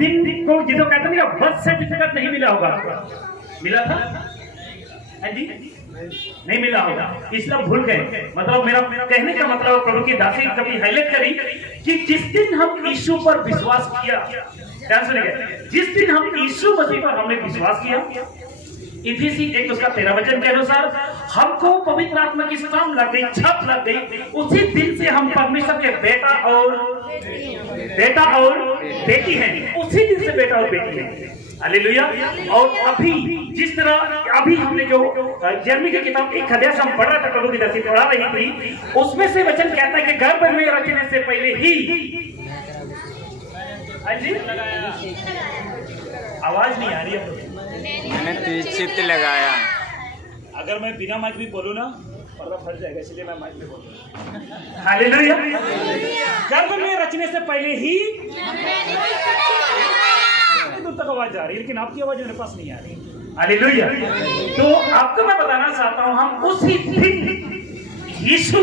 दिन को जिसको कहते हैं ना बर्थ सर्टिफिकेट नहीं मिला होगा, मिला था है जी? नहीं मिला होगा, इसलिए भूल गए। मतलब मेरा कहने का मतलब प्रभु की दासी कभी हाईलाइट करी कि जिस दिन हम यीशु पर विश्वास किया, ध्यान सुनिए, जिस दिन हम यीशु मसीह पर हमने विश्वास किया, इफिसी 1 उसका 13 वचन के अनुसार हमको पवित्र आत्मा की छाप लग गई, छाप लग गई। उसी दिन से हम परमेश्वर के बेटा और बेटी हैं, उसी दिन से बेटा और बेटी हैं। हालेलुया। और अभी जिस तरह अभी हमने जो यिर्मयाह की किताब 1 अध्याय हम पढ़ रहा था, प्रभु की दासी पढ़ा रही थी, उसमें से वचन कहता है कि गर्भ में रचने से पहले ही, आवाज नहीं आ रही है, मैंने चित्त लगाया। अगर मैं बिना माइक भी बोलूं ना पर्दा फट जाएगा, इसलिए मैं माइक में बोलूं। हालेलुया। गर्भ में रचने से पहले ही, दूर तक आवाज आ रही है लेकिन आपकी आवाज मेरे पास नहीं आ रही। हालेलुया। तो आपको मैं बताना चाहता हूं, हम उसी दिन यीशु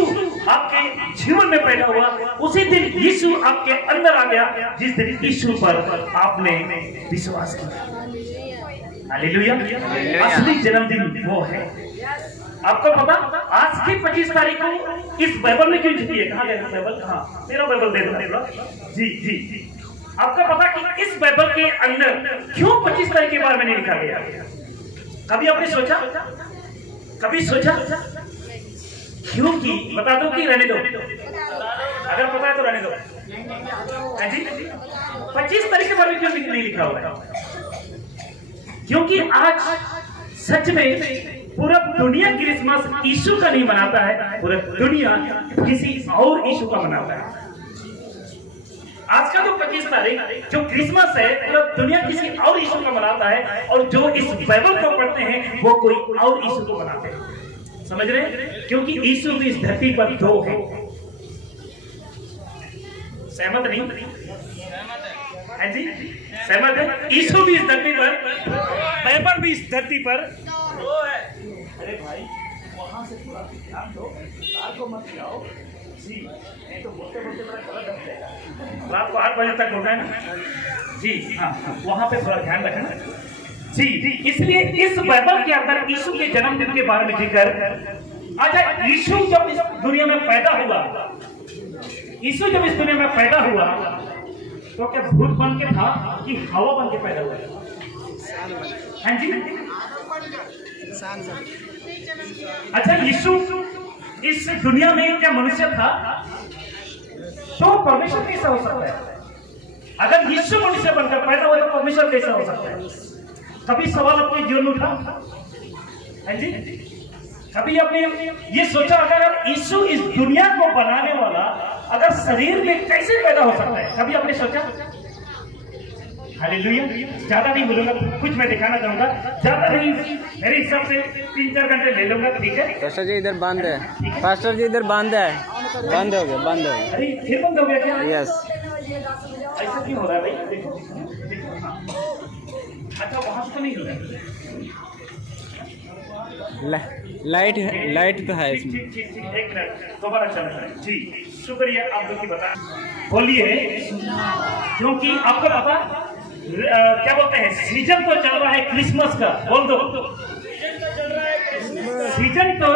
आपके जीवन में पैदा हुआ, उसी दिन यीशु आपके अंदर आ गया, जिस दिन यीशु पर आपने विश्वास किया। हालेलुया। असली जन्मदिन वो है। आपको पता आज की 25 तारीख को इस बाइबल में क्यों लिखी है? कहाँ गया बाइबल? कहाँ? मेरा बाइबल दे दो। जी जी जी। आपको पता कि इस बाइबल के अंदर क्यों 25 तारीख के बारे में नहीं लिखा गया? कभी आपने सोचा? कभी सोचा? क्योंकि बता दो कि रहने दो, अगर पता है तो रहने दो। जी 25 तारीख के बारे में क्यों नहीं लिखा हुआ है? क्योंकि आज सच में पूरा दुनिया क्रिसमस यीशु का नहीं मनाता है, पूरा दुनिया किसी और यीशु का मनाता है। आज का जो 25 तारीख जो क्रिसमस है, पूरा दुनिया किसी और यीशु का मनाता है, और जो इस बाइबल को पढ़ते हैं वो कोई और यीशु को मनाते हैं। समझ रहे हैं? क्योंकि यीशु भी इस धरती पर दो है। सहमत नहीं है जी? सहमत है? यीशु भी इस धरती पर, बाइबल भी इस धरती पर दो है। अरे भाई वहां से थोड़ा ध्यान दो, तार को मत जाओ जी, नहीं तो बोलते बोलते बड़ा गलत हो जाएगा। रात को 8 बजे तक होता है ना जी? हाँ, वहां पे थोड़ा ध्यान रखना जी जी। इसलिए इस बाइबल के अंदर यीशु के जन्मदिन के बारे में जिक्र। अच्छा, यीशु जब इस दुनिया में पैदा हुआ, यीशु जब इस दुनिया में पैदा हुआ तो क्या भूत बन के था कि हवा बन के पैदा हुआ? हाँ जी। अच्छा, यीशु इस दुनिया में क्या मनुष्य था? तो परमेश्वर कैसा हो सकता है? अगर यीशु मनुष्य बनकर पैदा हुआ तो परमेश्वर कैसा हो सकता है? कभी सवाल अपने जीवन में उठा है जी? कभी आपने ये सोचा अगर यीशु इस दुनिया को बनाने वाला अगर शरीर में कैसे पैदा हो सकता है? कभी आपने सोचा? हालेलुया। ज्यादा नहीं बोलूंगा, कुछ मैं दिखाना चाहूंगा, ज्यादा नहीं, मेरे हिसाब से 3-4 घंटे ले लूंगा। ठीक है पास्टर जी इधर बंद है, पास्टर जी इधर बंद है, बंद हो गया, बंद हो गया। अरे फिर बंद हो गया क्या? यस। ऐसा क्यों हो रहा है भाई? देखो देखो। हाँ। अच्छा, वहां से तो नहीं हो रहा है। लाइट तो है इसमें। ठीक, एक मिनट दोबारा चल रहा है जी। शुक्रिया आप लोग की बता बोलिए, क्योंकि आपको पता क्या बोलते हैं, सीजन तो चल रहा है क्रिसमस का, बोल दो। सीजन तो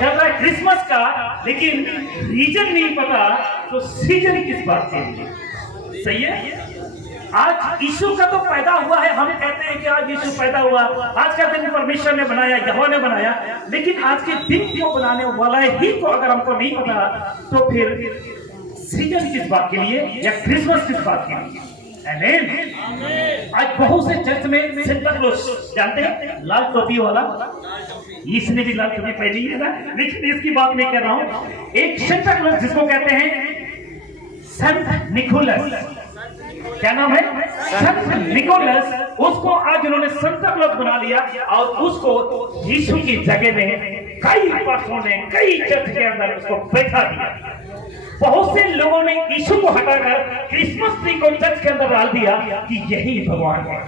चल रहा है क्रिसमस का, लेकिन रीजन नहीं पता तो सीजन किस बात के लिए? सही है। आज यीशु का तो पैदा हुआ है, हम कहते हैं कि आज यीशु पैदा हुआ, आज का दिन परमेश्वर ने बनाया, यहोवा ने बनाया, लेकिन आज के दिन क्यों बनाने वाला है ही को अगर हमको नहीं पता तो फिर सीजन किस बात के लिए या क्रिसमस किस बात के लिए? आमीन। आज बहुत से चर्च में सेंटा क्लॉज जानते हैं, लाल टोपी वाला, इसने भी लाल टोपी पहनी है ना, लेकिन इसकी बात नहीं कर रहा हूं। एक सेंटा क्लॉज जिसको कहते हैं सेंट निकोलस, क्या नाम है? Saint Nicholas. उसको आज उन्होंने सेंटा क्लॉज बना लिया और उसको यीशु की जगह में कई पास्टरों ने कई चर्च के अंदर उसको बैठा दिया। बहुत से लोगों ने यीशु को हटाकर क्रिसमस ट्री को चर्च के अंदर डाल दिया कि यही भगवान है।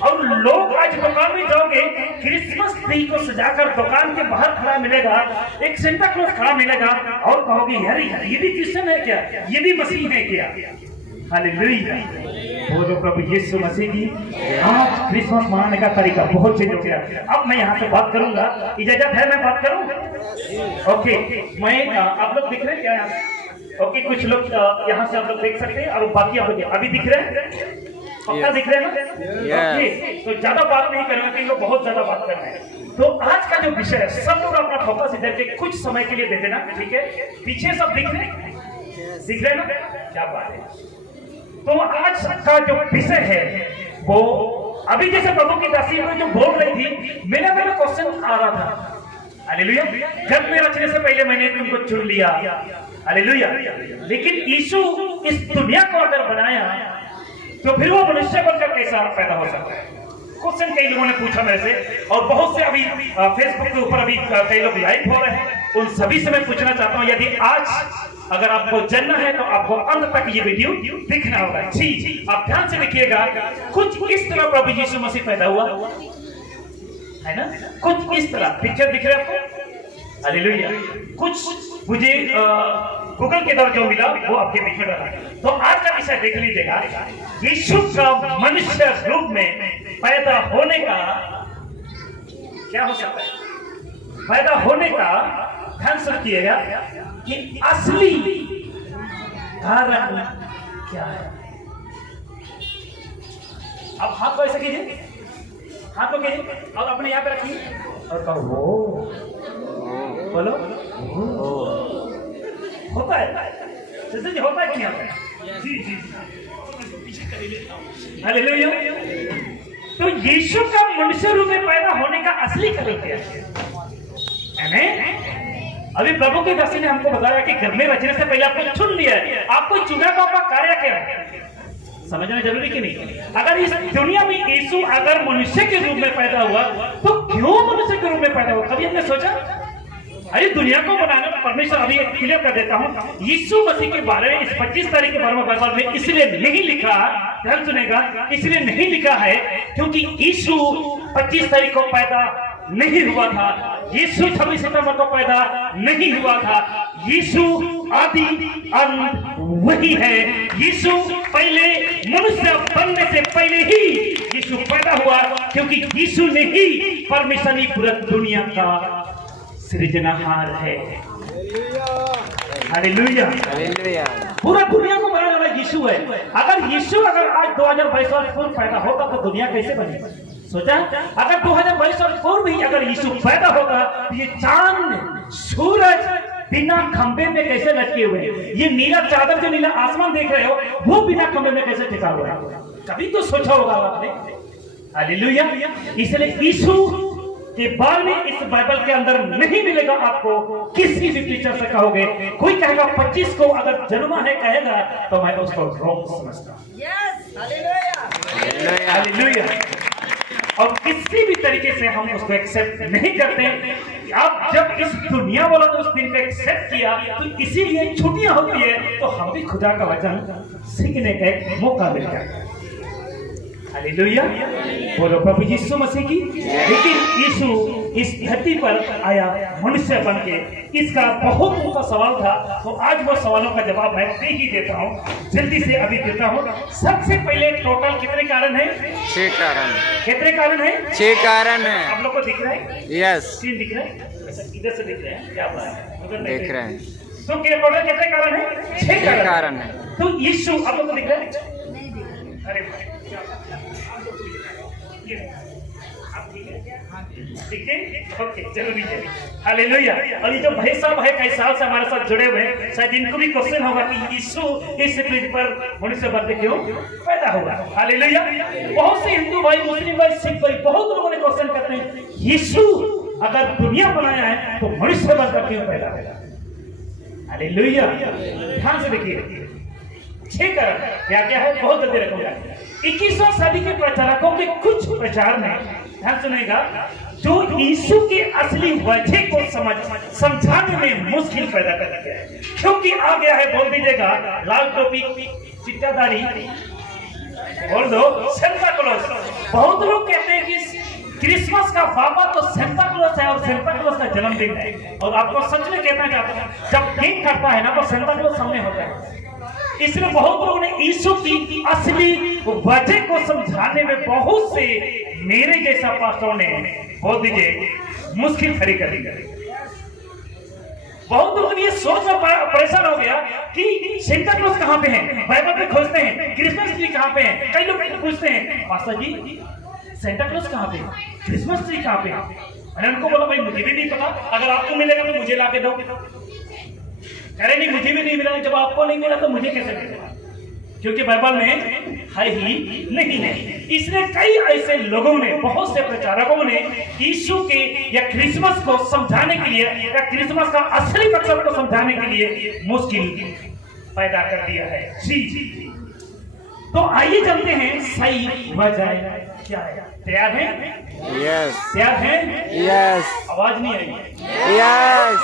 और लोग आज दुकान में जाओगे, क्रिसमस ट्री को सजाकर दुकान के बाहर खड़ा मिलेगा, एक सेंटा क्लॉज खड़ा मिलेगा और कहोगे यार ये भी क्रिश्चियन है क्या, ये भी मसीह है क्या? हालेलुया। बोलो प्रभु यीशु मसीह की। आज क्रिसमस मनाने का तरीका बहुत चेंज हो गया। अब मैं यहाँ से बात करूंगा, इजाजत है मैं बात करूं? ओके, मैं आप लोग दिख रहे हैं क्या यहाँ? ओके, कुछ लोग यहाँ से आप लोग देख सकते हैं और बाकी आप लोग अभी दिख रहे हैं? पक्का दिख रहे हैं ना? ओके, तो ज्यादा बात नहीं करेंगे क्योंकि बहुत ज्यादा बात करना है। तो आज का जो विषय है, सब लोग अपना फोकस इधर के कुछ समय के लिए दे देना, ठीक है? पीछे सब दिख रहे हैं? दिख रहे हैं ना? क्या बात है। तो आज का जो विषय है वो अभी जैसे प्रभु की दासी जो बोल रही थी, मेरा क्वेश्चन आ रहा था। हालेलुया। जब मैं रचने से पहले मैंने तुमको चुन लिया, हालेलुया, लेकिन यीशु इस दुनिया को अगर बनाया तो फिर वो मनुष्य बनकर कैसा पैदा हो सकता है? क्वेश्चन कई लोगों ने पूछा मेरे से, और बहुत से अभी फेसबुक के ऊपर अभी कई लोग लाइव हो रहे हैं। उन सभी से मैं पूछना चाहता हूं, यदि आज अगर आपको जानना है तो आपको अंत तक ये वीडियो देखना होगा। जी, आप ध्यान से देखिएगा। कुछ इस तरह प्रभु यीशु मसीह पैदा हुआ है ना, कुछ इस तरह पिक्चर दिख रहा है आपको? हालेलुया। कुछ मुझे गूगल के द्वारा जो मिला वो आपके बीच में डाला। तो आज का विषय देख लीजिएगा, यीशु का मनुष्य रूप में पैदा होने का क्या हो सकता है? पैदा होने का ध्यान से रखिएगा कि असली कारण क्या है। अब हाथ को ऐसे कीजिए, हाथ को कीजिए और अपने यहाँ पे रखिए और कहो बोलो होता है। जैसे जी होता है कि नहीं होता है? जी जी हालेलुया। तो यीशु का मनुष्य रूप में पैदा होने का असली कारण क्या है? अभी प्रभु के दासी ने हमको बताया कि घर में रचने से पहले आपको चुन लिया है, आपको चुना तो आपका कार्य क्या है समझना जरूरी कि नहीं? अगर इस दुनिया में यीशु अगर मनुष्य के रूप में पैदा हुआ तो क्यों मनुष्य के रूप में पैदा हुआ? कभी हमने सोचा? अरे दुनिया को बनाने में परमेश्वर, अभी एक क्लियर कर देता हूँ, यीशु मसीह के बारे में इस 25 तारीख के बारे में बाइबल में इसलिए नहीं लिखा, ध्यान सुनेगा, इसलिए नहीं लिखा है क्योंकि यीशु 25 तारीख को पैदा नहीं हुआ था, यीशु 26 सितंबर को पैदा नहीं हुआ था। यीशु आदि अंत वही है। यीशु पहले मनुष्य बनने से पहले ही यीशु पैदा हुआ, क्योंकि यीशु ने ही परमेश्वर की पूरी दुनिया का सृजनहार है। हालेलुया। पूरा दुनिया को बनाने वाला यीशु है। अगर यीशु आज 2022 वर्ष पूर्व पैदा होता तो दुनिया कैसे बनी? सोचा? अगर 2022 वर्ष पूर्व ही अगर यीशु पैदा होगा तो ये चांद सूरज बिना खंबे में कैसे लटके हुए, ये नीला चादर जो नीला आसमान देख रहे हो वो बिना खंबे में कैसे टिका हुआ है? कभी तो सोचा होगा आपने? हालेलुया। इसलिए यीशु के बारे में इस बाइबल के अंदर नहीं मिलेगा आपको। किसी भी टीचर से कहोगे, कोई कहेगा 25 को अगर जन्मा है कहेगा तो मैं उसको रॉन्ग समझता हूं। हालेलुया। और किसी भी तरीके से हम उसको एक्सेप्ट नहीं करते। अब जब इस दुनिया वालों ने उस दिन को एक्सेप्ट किया तो इसीलिए छुट्टियां होती है तो हम भी खुदा का वचन सीखने का एक मौका मिल जाता है। हालेलुया। बोलो प्रभु यीशु मसीह की। लेकिन यीशु इस धरती पर आया मनुष्य बन के, इसका बहुत उनका सवाल था। तो आज वो सवालों का जवाब मैं दे ही देता हूँ, जल्दी से अभी देता हूँ। सबसे पहले टोटल कितने कारण है? 6 कारण। कितने कारण है? 6 कारण है। आप लोग को दिख रहा है? यस। 3 दिख रहे हैं? इधर से दिख रहे हैं? क्या बात है, देख रहे हैं। तो टोटल कितने कारण है? 6 कारण है। तो यीशु आप लोग को दिख रहा है? अरे ओके, चलो नीचे। हालेलुया। और ये जो भाई साहब है कई साल से हमारे साथ जुड़े हुए हैं, शायद इनको भी क्वेश्चन होगा कि यीशु इस पृथ्वी पर मनुष्य बनते क्यों पैदा हुआ? हालेलुया। बहुत से हिंदू भाई, मुस्लिम भाई, सिख भाई, बहुत लोगों ने क्वेश्चन करते हैं यीशु अगर दुनिया बनाया है तो मनुष्य बनकर क्यों पैदा हुआ? हालेलुया। ध्यान से देखिए 6 कारण क्या क्या है, बहुत जल्दी रखूंगा। 21वीं सदी के प्रचारकों के कुछ प्रचार में, ध्यान सुनेगा, जो यीशु के असली वजह को समझाने में मुश्किल पैदा कर दिया है। क्योंकि आ गया है, बोल दीजिएगा, लाल टोपी, चिट्टादारी, बोल दो सेंटा क्लॉज। बहुत लोग कहते हैं कि क्रिसमस का बाबा तो सेंटा क्लॉज है और सेंटा क्लॉज का जन्मदिन है। और आपको सच में कहना चाहता हूं, जब केक कटता है ना तो सेंटा क्लॉज सामने होता है। इसलिए बहुत लोगों ने यीशु की असली वजह को समझाने में बहुत से मेरे जैसा पास्टरों ने बोल दीजिए मुश्किल खड़ी कर दी। बहुत लोगों ने ये सोच में परेशान हो गया कि सेंटा क्लॉज कहाँ पे है, बाइबल में खोजते हैं क्रिसमस ट्री कहाँ पे है। कई लोग पूछते हैं पास्टर जी सेंटा क्लॉज कहाँ पे, क्रिसमस ट्री कहाँ पे। मैंने उनको बोला भाई मुझे भी नहीं पता, अगर आपको मिलेगा तो मुझे ला के दो। कह रहे नहीं मुझे भी नहीं मिला, जब आपको नहीं मिला तो मुझे कैसे मिलेगा, क्योंकि बाइबल में है ही नहीं है। इसलिए कई ऐसे लोगों ने, बहुत से प्रचारकों ने यीशु के या क्रिसमस को समझाने के लिए या क्रिसमस का असली मकसद को समझाने के लिए मुश्किल पैदा कर दिया है। जी तो आइए जानते हैं सही वजह क्या है। तैयार है? यस। तैयार है? यस। आवाज नहीं आई? यस।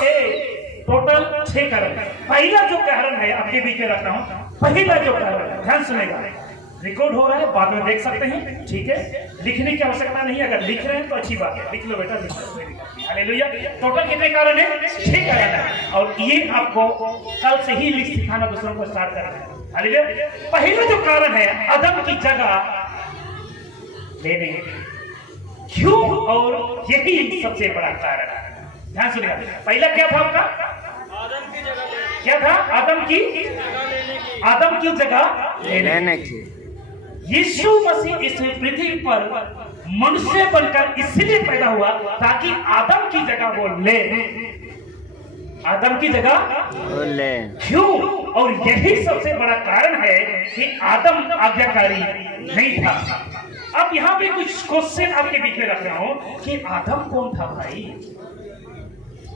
टोटल 6 कारण। पहला जो कारण है आपके बीच में रख रहा हूं, पहला जो कारण है, ध्यान सुनेगा, रिकॉर्ड हो रहा है, बाद में देख सकते हैं, ठीक है। लिखने की आवश्यकता नहीं, अगर लिख रहे हैं तो अच्छी बात है, लिख लो बेटा, लिख लो। हालेलुया। टोटल कितने कारण है? 6 कारण है, और ये आपको कल से ही लिख सिखाना दूसरों को स्टार्ट करना है। हालेलुया। पहला जो कारण है आदम की जगह लेने, क्यों, और यही सबसे बड़ा कारण है। ध्यान सुनिएगा, पहला क्या था आपका? आदम की जगह। क्या था? आदम की जगह लेने की। यीशु मसीह इस पृथ्वी पर मनुष्य बनकर इसलिए पैदा हुआ ताकि आदम की जगह वो ले, आदम की जगह ले। क्यों? और यही सबसे बड़ा कारण है कि आदम आज्ञाकारी नहीं था। अब यहाँ पे कुछ क्वेश्चन आपके बीच में रख रहा हूं कि आदम कौन था भाई?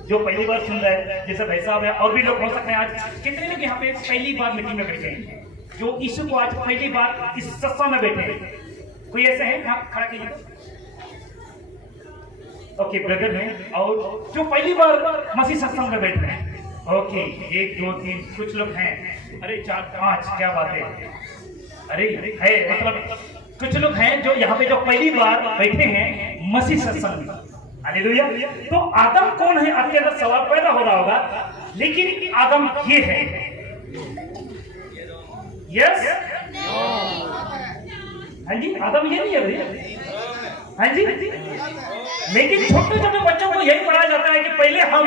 जो पहली बार सुन रहा है, जैसे भाई साहब है, और भी लोग हो सकते हैं, आज कितने लोग यहाँ पे पहली बार मीटिंग में बैठे हैं, जो यीशु को आज पहली बार इस सत्संग में बैठे हैं? कोई ऐसे हैं? हाँ, खड़ा कीजिए। ओके, ब्रदर हैं, और जो पहली बार मसीह सत्संग में बैठे हैं। ओके, 1 2 3 कुछ लोग हैं, अरे 4 5, क्या बात है, अरे है, मतलब कुछ लोग हैं जो यहाँ पे जो पहली बार बैठे हैं मसीह सत्संग में। हालेलुया। तो आदम कौन है? आपके अंदर सवाल पैदा हो रहा होगा, लेकिन आदम ये है। यस? हाँ जी, आदम ये नहीं है भाई। हाँ जी, लेकिन छोटे छोटे बच्चों को यही पढ़ाया जाता है कि पहले हम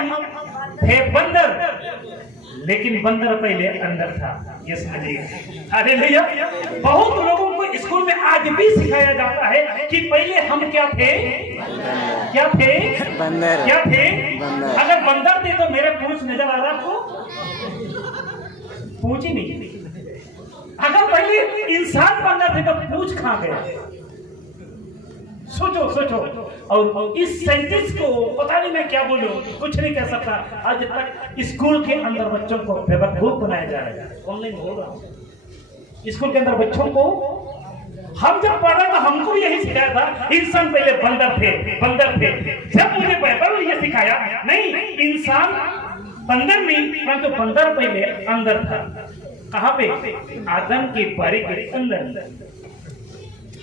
थे बंदर, लेकिन बंदर पहले अंदर था। ये समझिए। हालेलुया। बहुत लोगों को स्कूल में आज भी सिखाया जाता है कि पहले हम क्या थे? क्या थे? बंदर। क्या थे? बंदर। अगर बंदर थे तो मेरे पूंछ नजर आ रहा आपको? पूंछ ही नहीं। अगर पहले इंसान बंदर थे तो पूंछ कहां गए? सोचो सोचो। और इस सेंटेंस को पता नहीं मैं क्या बोलूं, कुछ नहीं कह सकता। आज तक स्कूल के अंदर बच्चों को बेवकूफ बनाया जा रहा है। ऑनलाइन बोल रहा हूं, स्कूल के अंदर बच्चों को, हम जब पढ़ रहे तो हमको भी यही सिखाया था, इंसान पहले बंदर थे, बंदर थे। जब मुझे बाइबल ये सिखाया, नहीं, इंसान बंदर नहीं, परंतु बंदर पहले अंदर था। कहां पे? आदम के बारी के अंदर।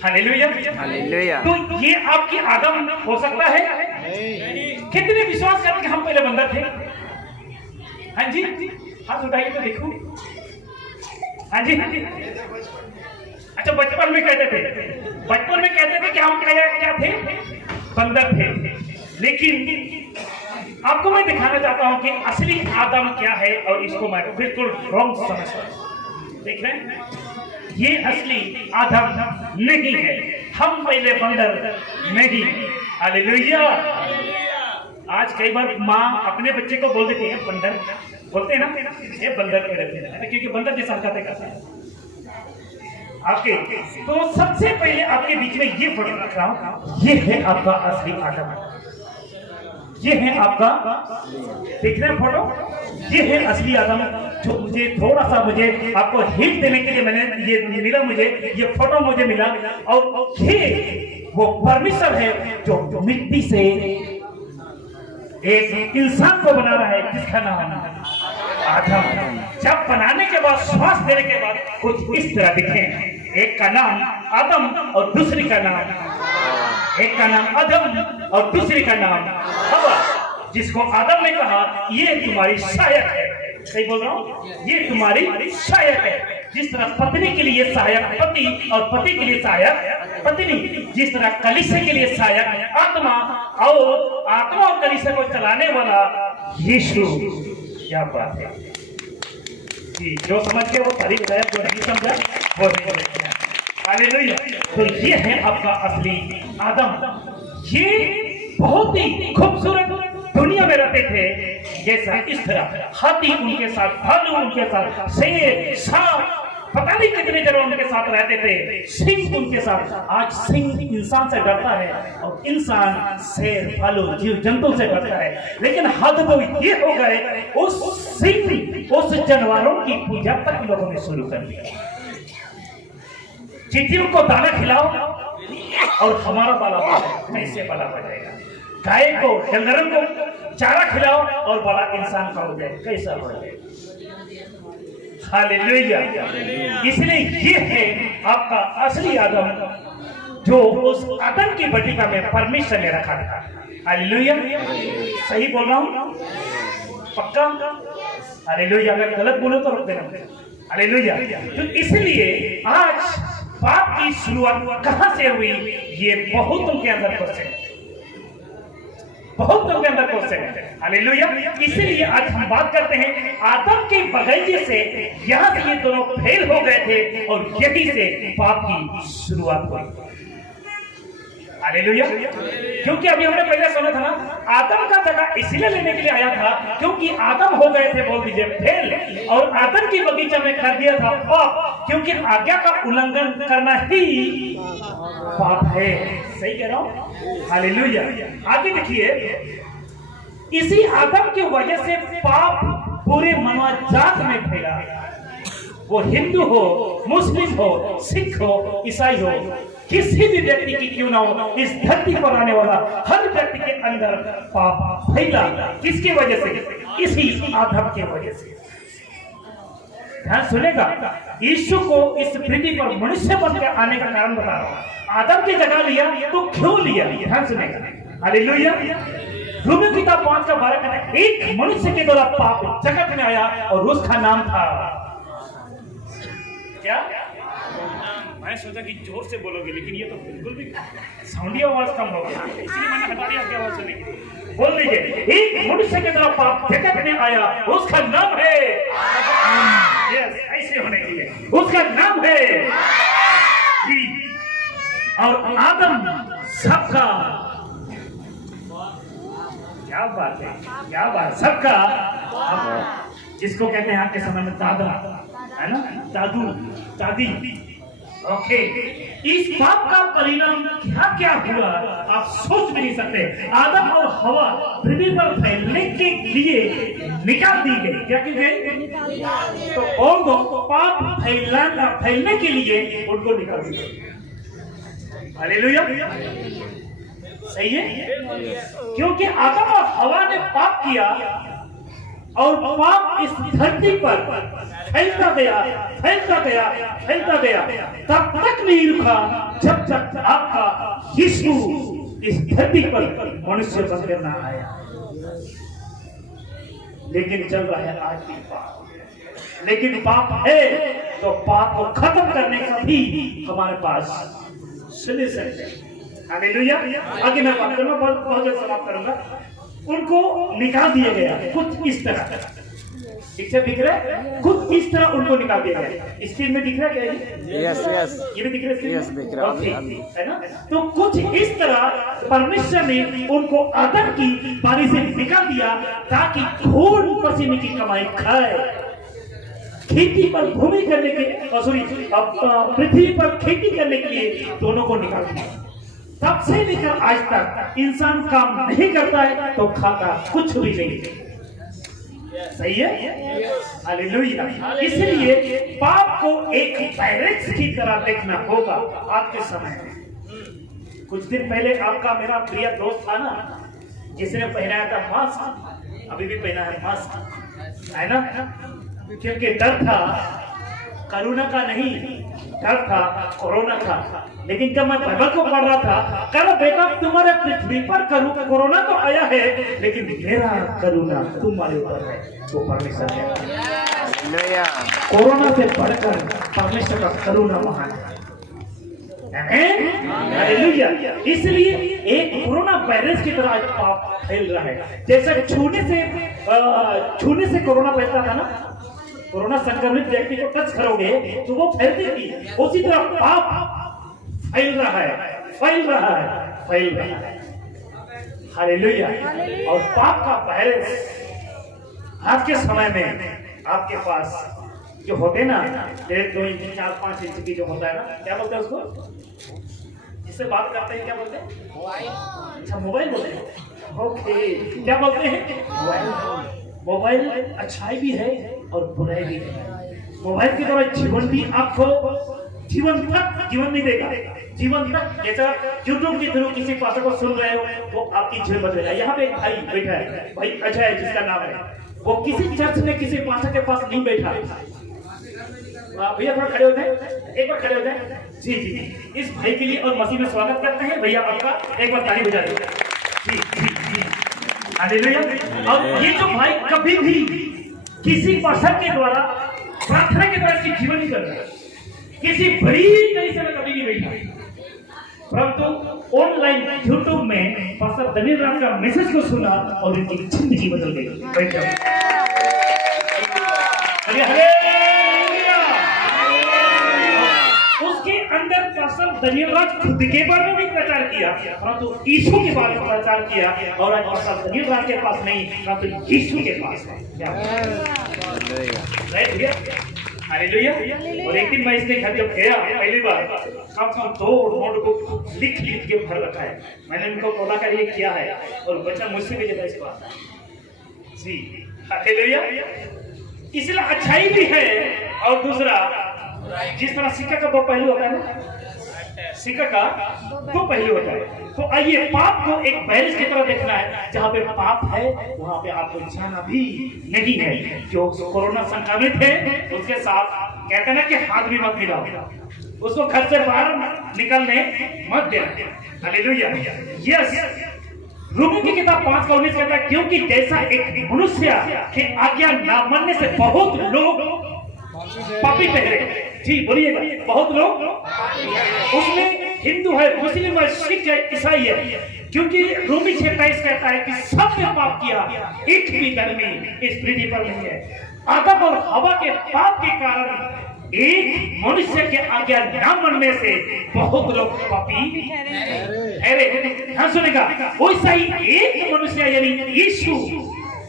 हालेलुया। हालेलुया। तो ये आपकी आदम हो सकता है? कितने विश्वास करते कि हम पहले बंदर थे? हाँ जी, हाथ उठाइए तो देखो। हाँ जी, अच्छा, बचपन में कहते थे कि हम क्या थे? बंदर थे। लेकिन आपको मैं दिखाना चाहता हूं कि असली आदम क्या है, और इसको मैं बिल्कुल रॉन्ग समझता हूं। देख रहे हैं, ये असली आदम नहीं है, हम पहले बंदर नहीं। हालेलुया। आज कई बार माँ अपने बच्चे को बोल देती है बंदर, बोलते हैं ना, ये बंदर कह रहे हैं, क्योंकि बंदर जैसा हरकतें करते हैं आपके। तो सबसे पहले आपके बीच में ये फोटो रख रहा हूं, ये है आपका असली आदम, ये है आपका, देख रहे हैं फोटो, ये है असली आदम। जो मुझे थोड़ा सा, मुझे आपको हिंट देने के लिए मैंने ये मिला, मुझे ये फोटो मुझे मिला, और ये वो परमेश्वर है जो मिट्टी से एक इंसान को बना रहा है, जिसका नाम आदम। जब बनाने के बाद, श्वास देने के बाद कुछ इस तरह दिखे। एक का नाम आदम और दूसरी का नाम, एक का नाम आदम और दूसरी का नाम हवा, जिसको आदम ने कहा ये तुम्हारी शायक है। सही बोल रहा हूँ? ये तुम्हारी सहायक है। जिस तरह पत्नी के लिए सहायक पति और पति के लिए सहायक पत्नी, जिस तरह कलीसिया के लिए सहायक आत्मा और कलीसिया को चलाने वाला यीशु। क्या बात है कि जो समझ के वो तारीफ है, जो नहीं समझा वो नहीं समझा। हालेलुया। तो ये है आपका असली आदम। ये बहुत ही खूबसूरत दुनिया में रहते थे, जैसा इस तरह हाथी उनके साथ, भालू उनके साथ, शेर, सांप, पता नहीं कितने जगह उनके साथ रहते थे, सिंह उनके साथ। आज सिंह इंसान से डरता है और इंसान शेर, भालू, जीव जंतु से डरता है। लेकिन हद तो ये हो गए, उस सिंह, उस जानवरों की पूजा तक लोगों ने शुरू कर दिया। चींटियों को दाना खिलाओ और हमारा बाला कैसे बाला बजाएगा। गाय को, डंगरों को चारा खिलाओ और बड़ा इंसान का हो जाए, कैसा हो जाए। हालेलुया। इसलिए ये है आपका असली आदम, जो उस आदम की बटिका में परमेश्वर ने रखा था। हालेलुया। सही बोल रहा हूँ? पक्का? हालेलुया। अगर गलत बोलो तो रोक देना। हालेलुया। तो इसलिए आज पाप की शुरुआत कहां से हुई, ये बहुतों के अंदर क्वेश्चन है, बहुतों के अंदर क्वेश्चन है। हालेलुया। इसलिए आज हम बात करते हैं आदम के बगीचे से, यहाँ से ये दोनों फेल हो गए थे और यही से पाप की शुरुआत हुई। हालेलुया। क्योंकि अभी हमने पहले सुना था ना, आदम का जगह इसलिए लेने के लिए आया था क्योंकि आदम हो गए थे, बोल दीजिए, फेल, और आदम की बगीचा में कर दिया था पाप, क्योंकि आज्ञा का उल्लंघन करना ही पाप है। सही कह रहा हूं? हालेलुया। आगे देखिए, इसी आदम की वजह से पाप पूरे मानव जात में फैला। वो हिंदू हो, मुस्लिम हो, सिख हो, ईसाई हो, किसी भी व्यक्ति की क्यों ना हो, इस धरती पर आने वाला हर व्यक्ति के अंदर पाप फैला। किसकी वजह से? इसी आदम की वजह से। ध्यान सुनेगा, यीशु को इस पृथ्वी पर मनुष्य बन के आने का कारण बता रहा हूं। आदम की जगह लिया तो क्यों लिया? ध्यान सुनेगा। हालेलुया। रोमी किताब 5:12 कहता है, एक मनुष्य के द्वारा पाप जगत में आया और उसका नाम था क्या? मैं सोचा कि जोर से बोलोगे, लेकिन ये तो बिल्कुल भी साउंडी आवाज कम हो गया, इसलिए मैंने हटा दिया आपकी आवाज सुनने के लिए। बोल दीजिए, एक मनुष्य की तरफ पाप जगत में आया, उसका नाम है, यस, ऐसे होने के लिए, उसका नाम है जी। और आदम सबका, क्या बात है, क्या बात, सबका, जिसको कहते हैं आपके समय में दादा, है ना, दादू, दादी, ओके। इस पाप का परिणाम क्या क्या हुआ आप सोच भी नहीं सकते। आदम और हवा पृथ्वी पर फैलने के लिए निकाल दी गई। क्या की गई? तो उनको पाप फैलने के लिए उनको निकाल दी गई। हालेलुया। सही है? क्योंकि आदम और हवा ने पाप किया और पाप इस धरती पर फैलता गया, फैलता गया, फैलता गया, तब तक नहीं रुका जब तक आपका यीशु इस धरती पर मनुष्य बनकर ना आया। लेकिन चल रहा है आज भी पाप, लेकिन पाप है तो पाप को खत्म करने का भी हमारे पास सॉल्यूशन है। हालेलुया। आगे मैं बात करूंगा, बहुत जल्द समाप्त करूंगा। उनको निकाल दिया गया कुछ इस तरह, ठीक से दिख रहा है, कुछ इस तरह उनको निकाल दिया गया। स्क्रीन में दिख रहा है क्या? यस यस, ये भी दिख रहा है? यस दिख रहा है ना। तो कुछ इस तरह परमेश्वर ने उनको आदम की बारी से निकाल दिया ताकि खून पसीने की कमाई खाए, खेती पर भूमि करने के, सॉरी, पृथ्वी पर खेती करने के लिए दोनों को निकाल दिया। तब से लेकर आज तक इंसान काम नहीं करता है तो खाता कुछ भी नहीं। सही है? हालेलुया। इसलिए पाप को एक वायरस की तरह देखना होगा आज के समय में। कुछ दिन पहले आपका मेरा प्रिय दोस्त था ना, जिसने पहनाया था मास्क, अभी भी पहना है मास्क, है ना, क्योंकि डर था कोरोना का नहीं, डर था, कोरोना था। लेकिन जब मैं बाइबल को पढ़ रहा था, कह रहा बेटा तुम्हारे पृथ्वी पर कोरोना तो आया है, लेकिन मेरा करुणा तुम्हारे ऊपर है। वो परमेश्वर है। कोरोना से बढ़कर परमेश्वर का करुणा महान है। हालेलुया। इसलिए एक कोरोना वायरस की तरह आज पाप फैल रहा है। जैसा छूने से कोरोना फैलता था ना, कोरोना संक्रमित व्यक्ति को टच करोगे तो वो फैलती थी, उसी तरह पाप फैल रहा है। हालेलुया। और पाप का वायरस आज के समय में आपके पास जो होते ना 1.5, 2 इंच, 4, 5 इंच की जो होता है ना, क्या बोलते हैं उसको, जिससे बात करते हैं, क्या बोलते हैं? अच्छा, मोबाइल बोलते हैं। ओके, क्या बोलते हैं? मोबाइल अच्छाई भी है और बुराई भी है। मोबाइल के द्वारा जीवन भी आपको जीवन नहीं देगा। जीवन तक जैसा यूट्यूब के थ्रू किसी पास्टर को सुन रहे हो, वो आपकी जीवन बदलेगा। यहाँ पे एक भाई बैठा है, भाई अजय है जिसका नाम है, वो किसी चर्च में किसी पास्टर के पास नहीं बैठा। भैया थोड़ा खड़े हो जाए, एक बार खड़े हो जाए। जी जी, इस भाई के लिए और मसीह में स्वागत करते हैं। भैया आपका एक बार ताली बजा दो। जी जी जी, हालेलुया। और ये जो भाई कभी भी किसी पर्सन के द्वारा प्रार्थना के द्वारा इसकी जीवन नहीं कर रहा, किसी बड़ी तरीके से कभी नहीं बैठा, परंतु ऑनलाइन यूट्यूब में पास्टर दनील राम का मैसेज को सुना और इनकी जिंदगी बदल गई। उसके अंदर पास्टर दनील राज खुद के बारे में भी प्रचार किया, परंतु यीशु के बारे में प्रचार किया। और आज पास्टर दनील राज के पास नहीं, परंतु यीशु के पास है। हालेलुया। और एक दिन मैं इसने घर जब गया पहली बार, कम से कम 2 नोटबुक लिख के भर रखा है। मैंने उनको बोला कर ये किया है, और बच्चा मुझसे भी ज्यादा इसको आता है। जी, हालेलुया। इसलिए अच्छाई भी है, और दूसरा जिस तरह सिक्का का 2 पहलू होता है ना, सिक्का का 2 पहलू होता है। तो आइए पाप को एक वायरस की तरह देखना है। जहाँ पे पाप है वहाँ पे आपको जाना भी नहीं है। जो कोरोना संक्रमित है उसके साथ कहते ना कि हाथ भी मत मिलाओ, उसको घर से बाहर निकलने मत देना। हालेलुया। यस, रोमियो की किताब 5:19 कहता है, क्योंकि जैसा एक मनुष्य के आज्ञा ना मानने से बहुत लोग पापी ठहरे। जी बोलिएगा, बहुत लोग, उसमें हिंदू है, मुस्लिम है, सिख है, ईसाई है। क्योंकि रोमी 6:23 कहता है कि सबने पाप किया, एक भी धर्मी इस पृथ्वी पर नहीं है। आदम और हवा के पाप के कारण एक मनुष्य के आज्ञा न मानने से बहुत लोग पापी ठहरे। हाँ सुनेगा, वैसा ही एक मनुष्य यानी यीशु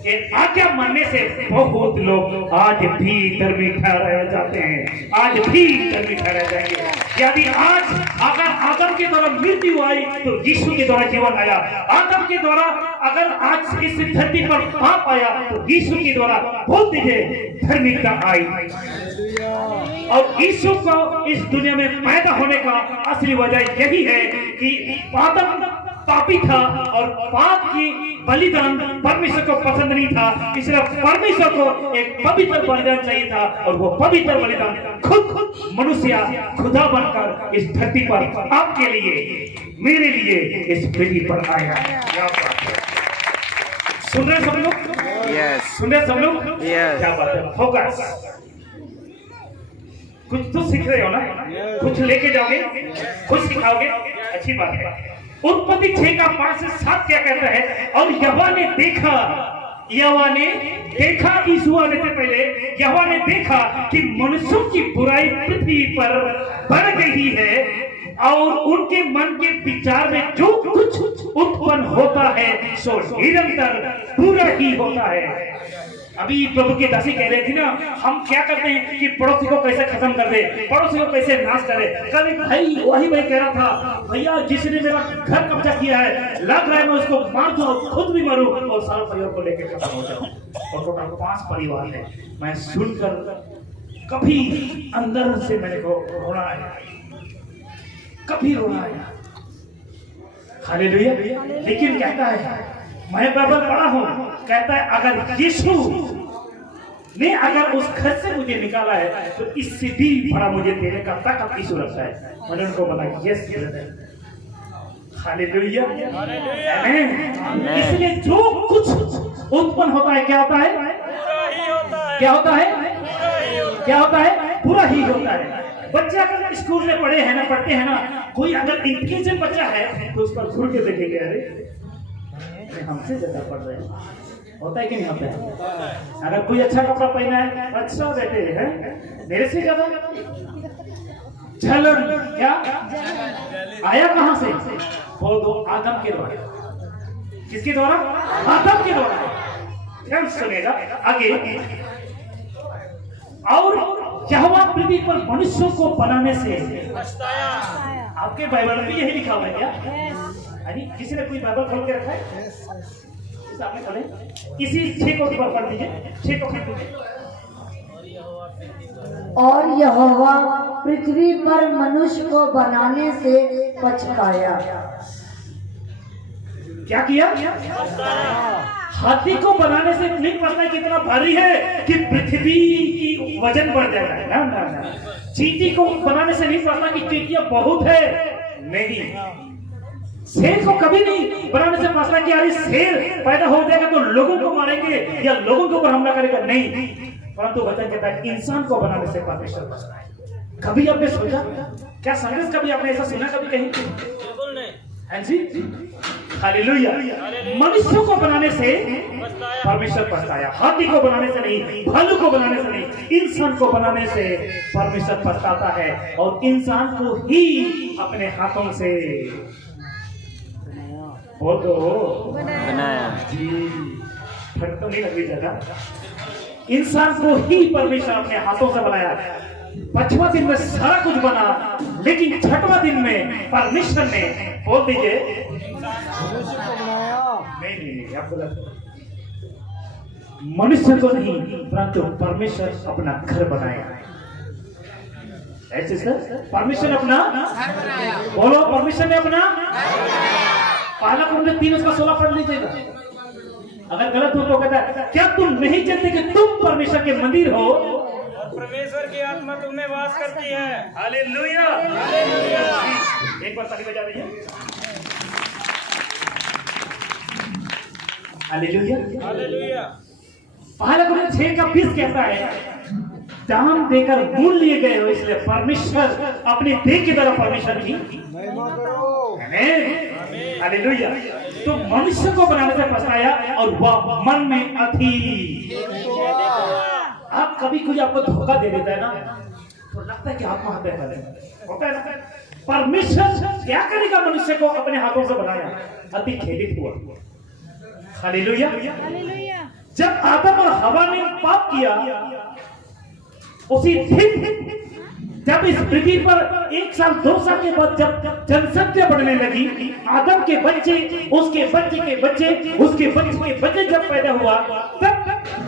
के आज्ञा मानने से बहुत लोग आज भी धर्मी ठहराए जाते हैं, आज भी धर्मी ठहराए जाएंगे। यदि आज अगर आदम के द्वारा मृत्यु आई तो यीशु के द्वारा जीवन आया। आदम के द्वारा अगर आज इस धरती पर पाप आया तो यीशु के द्वारा बोल दीजिए धार्मिकता आई। और यीशु को इस दुनिया में पैदा होने का असली वजह यही है कि आदम पापी था और पाप की बलिदान परमेश्वर को पसंद नहीं था, इसलिए परमेश्वर को एक पवित्र बलिदान चाहिए था। और वो पवित्र बलिदान खुद मनुष्य खुदा बनकर इस धरती पर आपके लिए, मेरे लिए इस पृथ्वी पर आया। सुन रहे सब लोग? सुन रहे सब लोग? क्या बात है, फोकस। कुछ तो सीख रहे हो ना, कुछ लेके जाओगे, कुछ सिखाओगे, अच्छी बात है। उत्पत्ति 6:5 से 7 क्या कहता है, और यहोवा ने देखा यीशु आने से पहले यहोवा ने देखा कि मनुष्यों की बुराई पृथ्वी पर बढ़ गई है और उनके मन के विचार में जो कुछ उत्पन्न होता है सो निरंतर बुरा ही होता है। अभी प्रभु की दासी कह रही थी ना, हम क्या करते हैं कि पड़ोसी को कैसे खत्म कर दे, पड़ोसी को कैसे नाश करे। कल भाई वही भाई कह रहा था, भैया जिसने मेरा घर कब्जा किया है लग रहा है मैं उसको मार दूं और खुद भी मरूं और सारा परिवार को लेकर खत्म हो जाऊं। और टोटल 5 परिवार है। मैं सुनकर कभी अंदर से मेरे को रोना आया, कभी रोना आया। हालेलुया। लेकिन कहता है, मैं बाइबल पढ़ा हूं, कहता है अगर यीशु ने अगर उस घर से मुझे निकाला है तो इससे भी बड़ा मुझे देने का ताकत की जरूरत है। मैंने उनको बोला यस ब्रदर, हालेलुया, आमीन। इसलिए जो कुछ उत्पन्न होता है क्या होता है? क्या होता है? क्या होता है? पूरा ही होता है। बच्चे अगर स्कूल में पढ़े हैं ना, पढ़ते हैं ना, कोई अगर इंटेलिजेंट बच्चा है तो उस पर घूर के देखेंगे, अरे हमसे ज्यादा पढ़ रहे हैं। होता है कि नहीं होता है? अगर कोई अच्छा कपड़ा पहना है, अच्छा बेटे है मेरे से ज्यादा झलन, क्या आया कहां से? बोल दो आदम के द्वारा। किसके द्वारा? आदम के द्वारा। ध्यान सुनेगा आगे। और यहोवा पृथ्वी पर मनुष्यों को बनाने से आपके बाइबल में यही लिखा हुआ है क्या? अरे किसी ने कोई बाइबल खोल के रखा है? आपने खोले? इसी 6 को पढ़ दीजिए, 6 को पढ़ दीजिए। और यहोवा पृथ्वी पर मनुष्य को बनाने से पछताया। क्या किया? हाथी को बनाने से नहीं पता कितना भारी है कि पृथ्वी की वजन बढ़ जाएगा। ना ना ना, चींटी को बनाने से नहीं पता कि चींटियां बहुत है, नहीं। शेर को कभी नहीं बनाने से फैसला किया अरे शेर पैदा हो जाएगा तो लोगों को मारेंगे या लोगों के ऊपर हमला करेगा, नहीं। परंतु वचन कहता है इंसान को बनाने से परमेश्वर फैसला है। कभी आपने सोचा क्या? संदेश कभी आपने ऐसा सुना कभी कहीं? बिल्कुल नहीं। हाँ जी, हालेलुया। मनुष्यों को बनाने से परमेश्वर पछताया, हाथी को बनाने से नहीं, भालू को बनाने से नहीं, इंसान को बनाने से परमेश्वर पछताता है। और इंसान को ही अपने हाथों से बनाया जी, ठंड तो नहीं लगी ज्यादा। इंसान को ही परमेश्वर अपने हाथों से बनाया। 5वां दिन में सारा कुछ बना, लेकिन 6वां दिन में परमेश्वर ने, बोल दीजिए, नहीं आप बोला, मनुष्य को नहीं परंतु परमेश्वर अपना घर बनाया। ऐसे सर परमेश्वर अपना, बोलो परमेश्वर ने अपना। पहला कुरिन्थियों 3 उसका 16 पढ़ लीजिएगा। अगर गलत हो तो कहता है क्या तुम नहीं जानते कि तुम परमेश्वर के मंदिर हो और परमेश्वर की आत्मा तुम में वास करती है। Hallelujah, hallelujah. एक बार ताली बजा दीजिए। Hallelujah, hallelujah. पहला कुरिन्थियों 6:20 कहता है दाम देकर मूल लिए गए हो, इसलिए परमेश्वर अपने देह की तरह परमेश्वर की महिमा करो। आमीन, हालेलुया। तो मनुष्य को बनाने से पछताया और वह मन में अथी। आप कभी कोई आपको धोखा दे देता है ना तो लगता है कि आत्महत्या करें, होता है ना। परमेश्वर क्या करेगा? मनुष्य को अपने हाथों से बनाया, अति खेदित हुआ। Hallelujah, hallelujah. जब आदम और हवा ने पाप किया, उसी दिन जब इस पृथ्वी पर 1 साल 2 साल के बाद जब जनसंख्या बढ़ने लगी, आदम के बच्चे, उसके बच्चे के बच्चे, उसके बच्चे के बच्चे जब पैदा हुआ, तब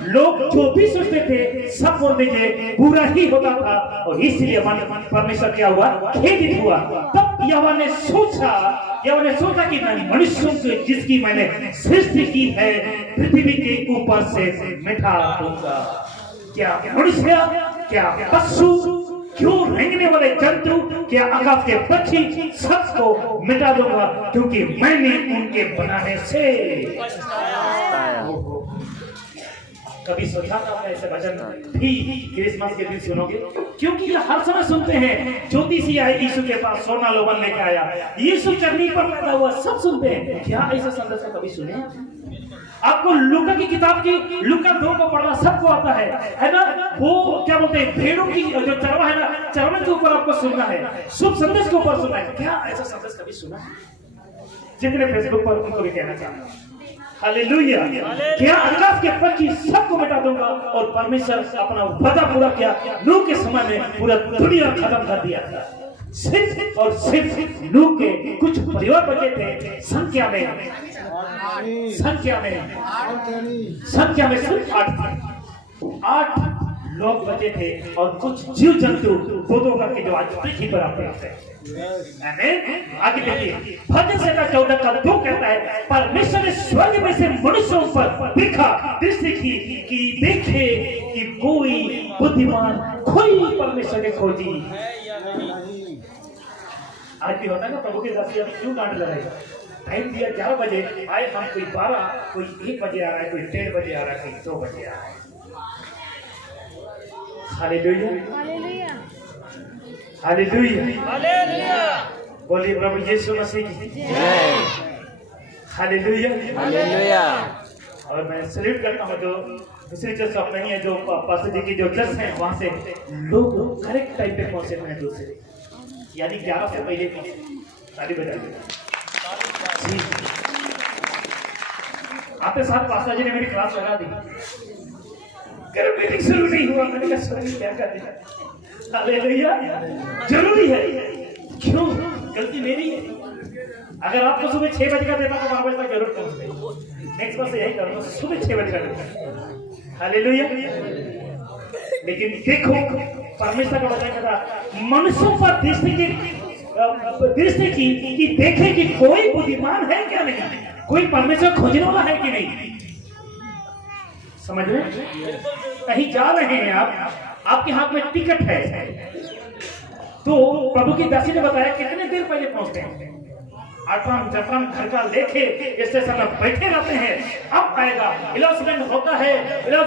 लोग जो भी सोचते थे सब बोल दीजिए बुरा ही होता था। और इसलिए परमेश्वर क्या हुआ? खेदित हुआ। तब यहोवा ने सोचा कि मैं मनुष्यों को जिसकी मैंने सृष्टि की है पृथ्वी के ऊपर से मिटा दूंगा। क्या मनुष्य, क्या पशु, क्यों रेंगने वाले जंतु, क्या आकाश के पक्षी, सबको मिटा दूंगा क्योंकि मैंने उनके बनाने से। कभी सोचा था ऐसे भजन भी क्रिसमस के दिन सुनोगे? क्योंकि हर समय सुनते हैं ज्योतिषी आए यीशु के पास, सोना लोबन लेके आया, यीशु चटनी पर पैदा हुआ, सब सुनते हैं। क्या ऐसा संदेश कभी सुने? आपको लूका की किताब की लूका 2 को पढ़ना सबको आता है ना। वो क्या बोलते हैं, भेड़ों की जो चरवा है ना, चरवा के ऊपर आपको सुनना है, शुभ संदेश के ऊपर सुनना है। क्या ऐसा संदेश कभी सुना? जितने फेसबुक पर उनको भी कहना चाहता हूँ हालेलुया। क्या आकाश के पक्षी सबको मिटा दूंगा। और परमेश्वर अपना वादा पूरा किया। नूह के समय में पूरा दुनिया खत्म कर दिया था। सिर्फ और सिर्फ नूह के कुछ परिवार बचे थे, संख्या में सिर्फ 8 थे। 8 लोग बचे थे और कुछ जीव जंतु दो करके जो आज पृथ्वी पर आते हैं। आमीन। आगे देखिए भजन संहिता 14 का 2 कहता है परमेश्वर ने स्वर्ग में से मनुष्यों पर देखा दृष्टि की कि देखे कि कोई बुद्धिमान कोई परमेश्वर ने खोजी। आज भी होता है ना प्रभु के दासी अभी क्यों डांट लगाएगा। टाइम दिया 11 बजे आए हम, कोई 12 कोई 1 बजे आ रहा है, कोई 1:30 बजे आ रहा है, कोई 2 बजे आ रहा है। Hallelujah hallelujah hallelujah. बोलिए प्रभु यीशु मसीह की जय। Hallelujah hallelujah. और मैं सैल्यूट करता हूँ जो दूसरी चर्च ऑफ नहीं है, जो पास्टर जी की जो चर्च है वहां से लोग करेक्ट टाइम पे पहुंचे हैं दूसरे, यानी 11 से पहले ताली बजाइए। आते साथ पास्टर जी ने मेरी क्लास लगा दी, मीटिंग शुरू नहीं हुआ, मैंने कहा सर क्या कर दिया। हालेलुया जरूरी है। क्यों? गलती मेरी है। अगर आपको सुबह 6 बजे का देता तो 12 बजे तक जरूर पहुंचते। नेक्स्ट बार से यही करूंगा, सुबह 6 बजे का देता। हालेलुया। लेकिन देखो परमेश्वर का वचन कहता मनुष्यों पर दृष्टि की कि देखे कि कोई बुद्धिमान है क्या नहीं, कोई परमेश्वर खोजने वाला है कि नहीं। समझ रहे? कहीं जा रहे हैं आप, आपके हाथ में टिकट है, तो प्रभु की दासी ने बताया कितने देर पहले पहुंचते हैं। आठवां जटवां घर का लेके स्टेशन में बैठे रहते हैं, अब आएगा अनाउंसमेंट होता है,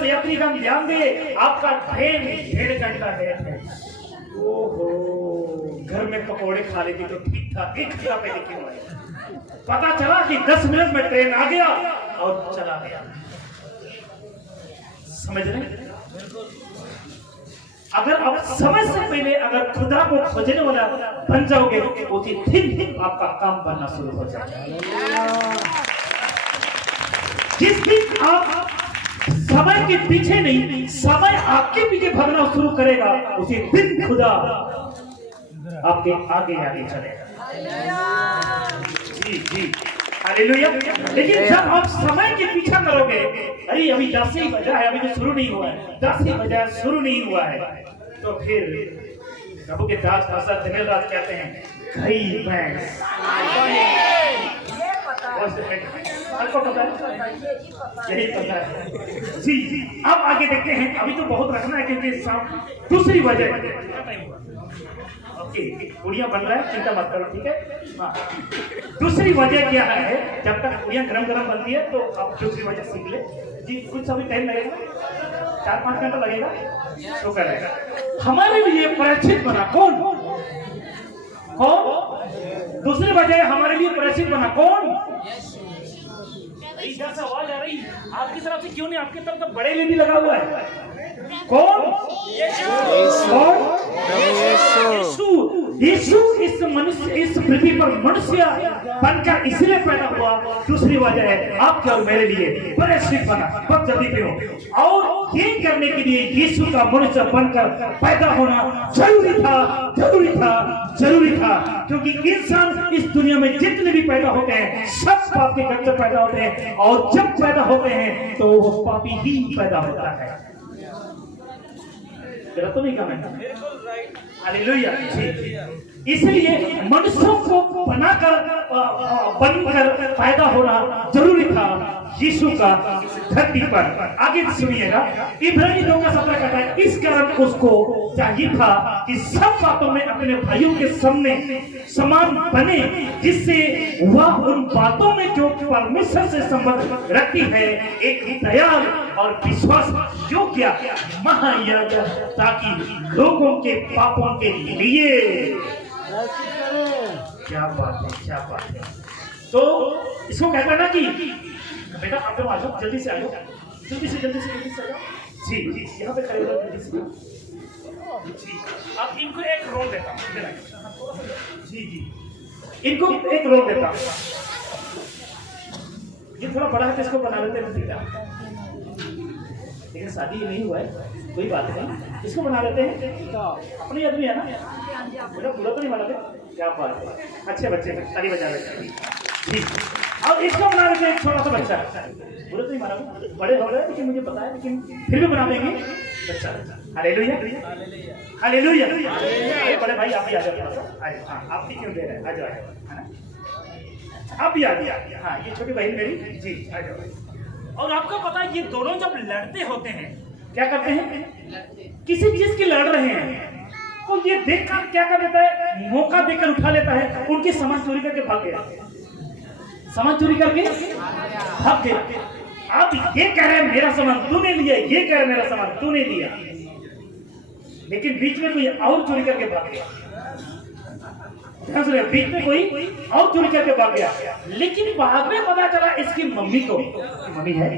यात्रीगण ध्यान दे आपका ट्रेन 1.5 घंटा लेट है। ओहो, घर में पकौड़े खा लेती तो ठीक था, 1 घंटा पहले क्यों आए। पता चला कि 10 मिनट में ट्रेन आ गया और चला गया। समझ रहे? अगर आप समय से पहले अगर खुदा को खोजने वाला बन जाओगे उसी दिन आपका काम बनना शुरू हो जाएगा। जिस दिन आप समय के पीछे नहीं, समय आपके पीछे भागना शुरू करेगा, उसी दिन खुदा आपके आगे आगे चलेगा। जी जी हालेलुया। लेकिन जब आप समय के पीछा करोगे, अरे अभी 10 ही बजा है, अभी तो शुरू नहीं हुआ है, 10 ही बजा शुरू नहीं हुआ है, तो फिर प्रभु के दास पास्टर दिनेश दास कहते हैं घई भैंस। आपको पता है? यही पता है। जी जी अब आगे देखते हैं, अभी तो बहुत रखना है क्योंकि दूसरी वजह पूड़ियां बन रहा है, चिंता मत करो, ठीक है। हाँ, दूसरी वजह क्या है, जब तक पूड़ियां गरम गरम बनती है तो आप दूसरी वजह सीख ले जी। कुछ अभी टाइम लगेगा, 4-5 घंटा लगेगा तो करेगा। हमारे लिए परिचित बना कौन? दूसरी वजह हमारे लिए परिचित बना कौन? आवाज आ रही आपकी तरफ से क्यों नहीं? आपकी तरफ तो बड़े लेडी लगा हुआ है। कौन? यीशु इस पृथ्वी पर मनुष्य बनकर इसलिए पैदा हुआ। दूसरी वजह है आपके और मेरे लिए परिचित बना, बहुत जल्दी पे हो। और ये करने के लिए यीशु का मनुष्य बनकर पैदा होना जरूरी था, क्योंकि इंसान इस दुनिया में जितने भी पैदा होते हैं सब पाप के घर से पैदा होते हैं, और जब पैदा होते हैं तो वो पापी ही पैदा होता है। गलत तो नहीं कहा मैंने? हालेलुया। इसलिए मनुष्यों को बनकर पैदा होना जरूरी था यीशु का धरती पर। आगे सुनिएगा, इब्रानी 2:17 कहता है इस कारण उसको चाहिए था कि सब बातों में अपने भाइयों के सामने समान बने, जिससे वह उन बातों में जो परमेश्वर से संबंध रखती है एक दयाल और विश्वास योग्य महायाजक, ताकि लोगों के पापों के लिए। क्या बात है। तो इसको कहता है ना कि बेटा आप लोग आ जाओ, जल्दी से आ जाओ, जल्दी से आ जाओ। जी यहाँ पे खड़े हो जाओ जल्दी से। जी आप इनको एक रोल देता हूँ। जी इनको एक रोल देता हूँ। ये थोड़ा बड़ा है तो इसको बना लेते हैं, लेकिन शादी नहीं हुआ है, कोई बात नहीं, इसको बना लेते हैं। अपने आदमी है ना, पूरा तो नहीं बनाते। क्या बात है, अच्छे बच्चे ताली बजा रहे जी। अब इसको बना लेते हैं, छोटा सा बच्चा, पूरा तो नहीं बना, बड़े हो रहे हैं लेकिन मुझे पता है, लेकिन फिर भी बना देंगे बच्चा। Hallelujah hallelujah. बड़े भाई आप भी आ जाओ, थोड़ा सा आ जाओ। हाँ, आप भी क्यों दे रहे हैं, आ जाओ है ना, आप भी आ जाओ। हाँ, ये छोटी बहन मेरी जी, आ जाओ। और आपको पता है ये दोनों जब लड़ते होते हैं क्या करते हैं, किसी चीज की लड़ रहे हैं तो ये देखकर क्या कर देता है, मौका देकर उठा लेता है, उनकी सामान चोरी करके भाग गया, सामान चोरी करके भाग गया। आप ये कह रहे हैं मेरा सामान तूने लिया, ये कह रहे मेरा सामान तूने लिया, लेकिन बीच में कोई और चोरी करके भाग गया, बीच में कोई और चोरी करके भाग गया। लेकिन बाद में पता चला इसकी मम्मी को, मम्मी है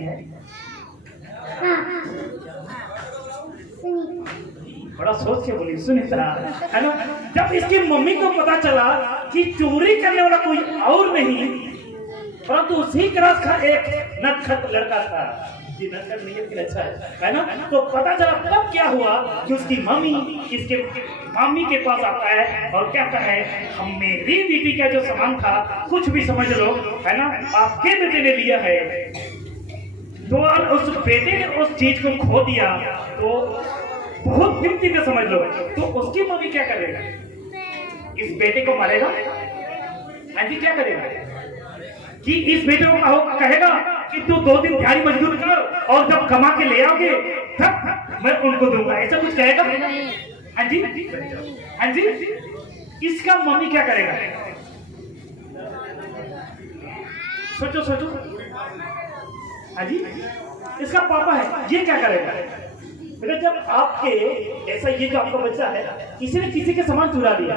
बड़ा सोच के बोली सुनीता, है ना। जब इसकी मम्मी को पता चला कि चोरी करने वाला कोई और नहीं परंतु उसी क्लास का एक नटखट लड़का था, जी नटखट नहीं है, अच्छा है ना। तो पता चला तब क्या हुआ कि उसकी मम्मी इसके मामी के पास आता है और क्या कहता है, हम मेरी बेटी का जो सामान था कुछ भी समझ लो, है ना, आपके बेटे ने लिया है। तो उस बेटे ने उस चीज को खो दिया तो बहुत गिनती में समझ लो, तो उसकी मम्मी क्या करेगा, इस बेटे को मारेगा, हाँ जी क्या करेगा कि इस बेटे को कहेगा कि तू 2 दिन दिहाड़ी मजदूर कर और जब कमा के ले आओगे तब मैं उनको दूंगा, ऐसा कुछ कहेगा। हाँ जी हाँ जी, इसका मम्मी क्या करेगा, सोचो सोचो। हाँ जी, इसका पापा है, ये क्या करेगा बेटा, जब आपके ऐसा ये जो आपका बच्चा है किसी ने किसी के सामान चुरा लिया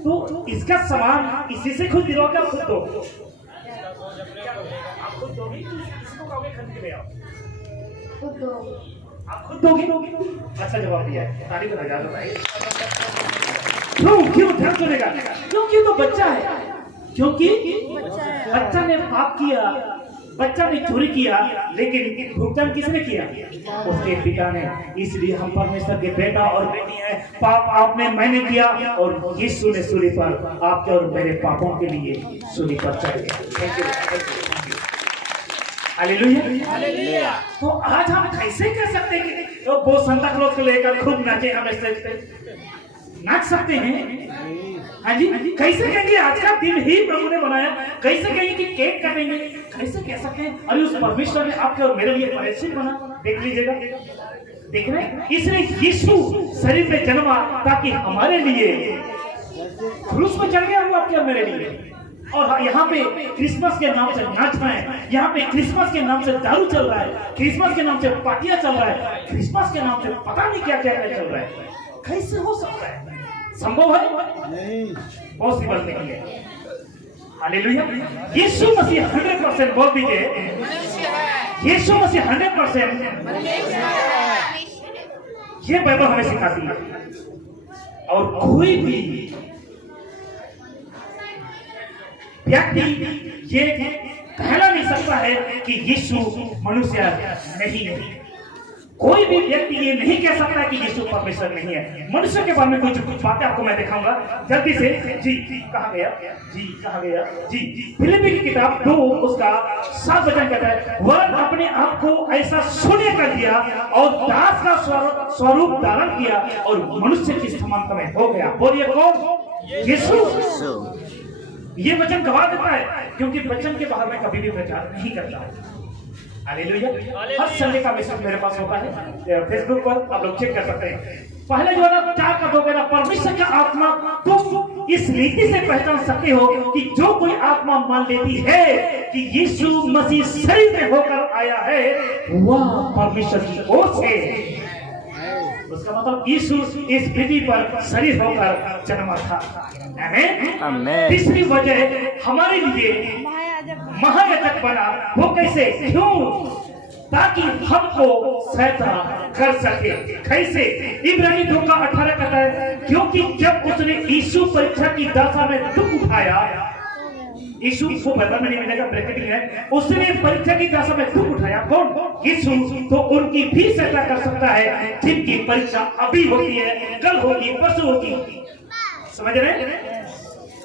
तो इसका सामान इसी से खुद दिलाओगे, आप खुद दो, आप खुद दोगे, किसको कहोगे खरीद के ले आओ, आप खुद दोगे। अच्छा जवाब दिया है, ताली बजा दो भाई। क्यों ध्यान सुनेगा, क्योंकि तो बच्चा है, क्योंकि बच्चा ने पाप किया, बच्चा ने चोरी किया, लेकिन भुगतान किसने किया, उसके पिता ने। इसलिए हम परमेश्वर के बेटा और बेटी हैं। पाप आपने मैंने किया और यीशु ने सूली पर आपके और मेरे पापों के लिए सूली पर चढ़ गया। हालेलुया। तो आज हम कैसे कह सकते हैं कि तो वो सांता क्लॉज को लेकर खूब नाचे, हम स्टेज पे नाच सकते हैं। हाँ जी, कैसे कहेंगे आज का दिन ही प्रभु ने बनाया, कैसे कहेंगे कि केक काटेंगे, कैसे कह सकते हैं, अरे उस परमेश्वर ने आपके और मेरे लिए परिचित बना, देख लीजिएगा, देख रहे हैं। इसलिए यीशु शरीर में जन्मा ताकि हमारे लिए क्रूस पर चढ़ गया, वो आपके और मेरे लिए। और यहाँ पे क्रिसमस के नाम से नाच रहे हैं, यहाँ पे क्रिसमस के नाम से दारू चल रहा है, क्रिसमस के नाम से पार्टियां चल रहा है, क्रिसमस के नाम से पता नहीं क्या क्या चल रहा है। कैसे हो सकता है, संभव है नहीं, पॉसिबल नहीं है। हालेलुया। यीशु मसीह 100% बोल दीजिए, यीशु मसीह 100%, ये बाइबल हमें सिखाती है। और कोई भी व्यक्ति ये कहना नहीं सकता है कि यीशु मनुष्य नहीं है। कोई भी व्यक्ति ये नहीं कह सकता कि यीशु परमेश्वर नहीं है। मनुष्य के बारे में कुछ बातें आपको मैं दिखाऊंगा जल्दी से। जी कहाँ गया, जी कहाँ गया, जी फिलिप्पी की किताब 2 उसका 7 वचन कहता है, वह अपने आप को ऐसा शून्य कर दिया और दास का स्वरूप धारण किया और मनुष्य की समानता में हो गया। बोलिए कौन, यीशु। ये वचन गवाह देता है क्योंकि वचन के बाहर में कभी भी प्रचार नहीं करता है। हालेलुया। हर संडे का मैसेज मेरे पास होता है फेसबुक पर, आप लोग चेक कर सकते हैं। पहले जो है ना 4 का 2 कहना, परमेश्वर का आत्मा तुम इस रीति से पहचान सकते हो कि जो कोई आत्मा मान लेती है कि यीशु मसीह शरीर में होकर आया है वह परमेश्वर की ओर से, उसका मतलब यीशु इस पृथ्वी पर शरीर होकर जन्मा था। आमीन। तीसरी वजह हमारे लिए महायाजक बना, वो कैसे, क्यों, ताकि हमको सहायता कर सके। कैसे, इब्रानी 2 का 18 कहता है, क्योंकि जब उसने यीशु परीक्षा की दशा में दुख उठाया, यीशु को बाइबल में नहीं मिलेगा, ब्रैकेटिंग है, उसने परीक्षा की दशा में दुख उठाया, कौन, यीशु, तो उनकी भी सहायता कर सकता है जिनकी परीक्षा अभी होती है, कल होगी, परसों होगी। समझ रहे?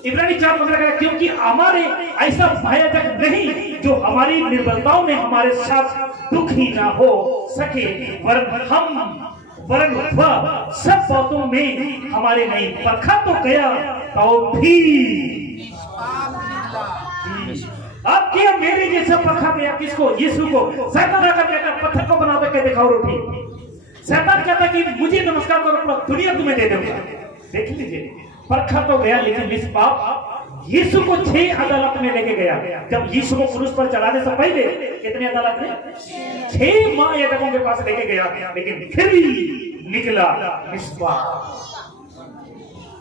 इब्रानी 4:15 कहता है, क्योंकि हमारे ऐसा महायाजक नहीं जो हमारी निर्बलताओं में हमारे साथ दुखी ना हो सके, वरन हम वरन वह सब बातों में हमारे नहीं परखा तो गया तो भी आपके मेरे जैसा परखा गया। किसको? यीशु को। शैतान आकर कहता पत्थर को बना के दिखाओ रोटी। शैतान कहता कि मुझे नमस्कार करो पूरा दुनिया तुम्हें दे दूंगा। देख लीजिए, परखा तो गया लेकिन निष्पाप यीशु को 6 अदालत में लेके गया। जब यीशु को क्रूस पर चढ़ाने से पहले कितने अदालत में? 6 महायाजकों के पास लेके गया, लेकिन फिर भी निकला निष्पाप।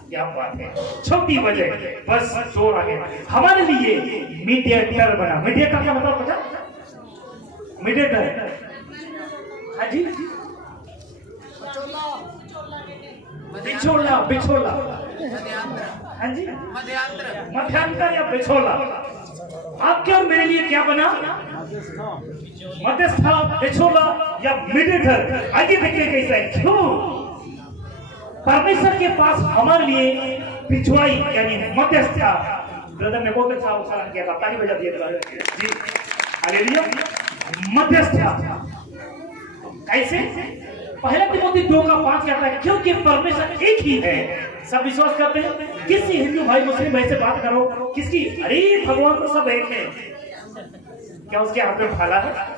क्या बात है, छोटी वजह बस जोर आ गया। हमारे लिए मीडिएटर बना। मीडिएटर क्या मतलब पता? मीडिएटर, हाँ जी, बिछोला, बिछोला, हाँ जी, मध्यांतर या बिछोला। आपके और मेरे लिए क्या बना? मध्यस्था, बिछोला या मीडिएटर। आगे देखिए कैसा है। क्यों? परमेश्वर के पास हमारे लिए पिछवाई यानी मध्यस्था। ब्रदर ने बहुत अच्छा उच्चारण किया था, ताली बजा दिया जी। हालेलुया। मध्यस्था कैसे? पहला तिमोथी 2:5 कहता है क्योंकि परमेश्वर एक ही है। सब विश्वास करते हैं? किसी हिंदू भाई मुस्लिम भाई से बात करो, किसकी? अरे भगवान तो सब एक है। क्या उसके हाथ में भाला है?